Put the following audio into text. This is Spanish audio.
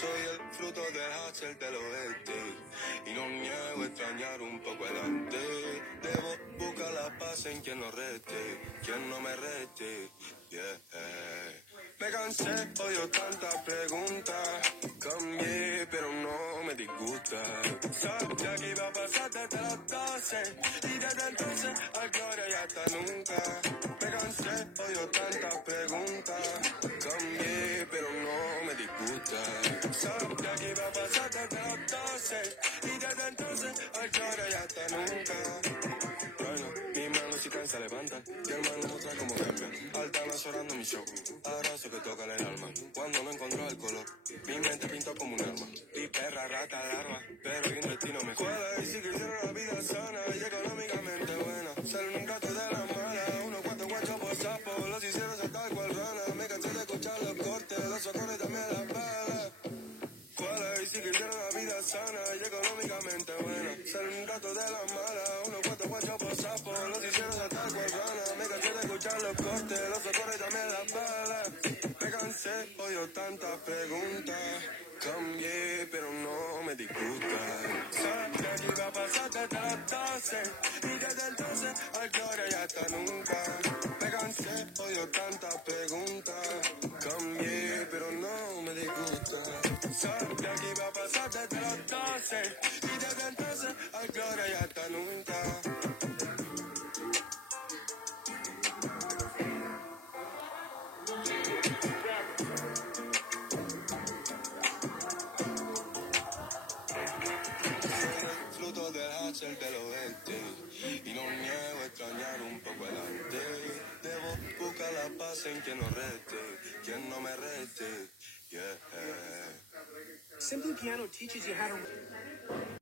Soy el fruto del hacer del oeste y no niego extrañar un poco el antes. Debo buscar la paz en quien no reste, quien no me reste. Yeah. Me cansé, odio tantas preguntas. Cambié, pero no me disgusta. Sabía que iba a pasar desde las 12 y desde entonces a gloria y hasta nunca. Me cansé, odio tantas preguntas. Cambié, pero no me disgusta. Sabía que iba a pasar desde las 12 y desde entonces a gloria y hasta nunca. Bueno, mi mano si cansa levantan y el man muestra como cambian. Altanas orando mi show, abrazo que toca el alma. Cuando no encontró el color, mi mente pintó como un arma. Y perra, rata, larva, pero hay un destino mejor. Escuela y sí que quiero una vida sana y económicamente buena. Ser un gato de la mala, unos cuantos guachos por sapo. Los hicieron saltar cual rana, me cansé de escuchar los cortes, los socorres también las balas. Escuela y sí que quiero una vida sana y económicamente buena. Ser un gato de la mala, unos cuantos guachos por sapo. Los hicieron saltar cual rana, me cansé de escuchar los cortes, los socorres también las balas. Me cansé, odio tantas preguntas. Cambié, pero no me disgusta. Sabía que iba a pasar desde las 12 y desde entonces al gloria y hasta nunca. Me cansé, odio tantas preguntas. Cambié, pero no me disgusta. Sabía que iba a pasar desde las 12 y desde entonces al gloria y hasta nunca. Fruto del hacer del oeste y no niego extrañar un poco el antes. Debo buscar la paz en quien no reste, quien no me reste. Yeah. Simply Piano teaches you how to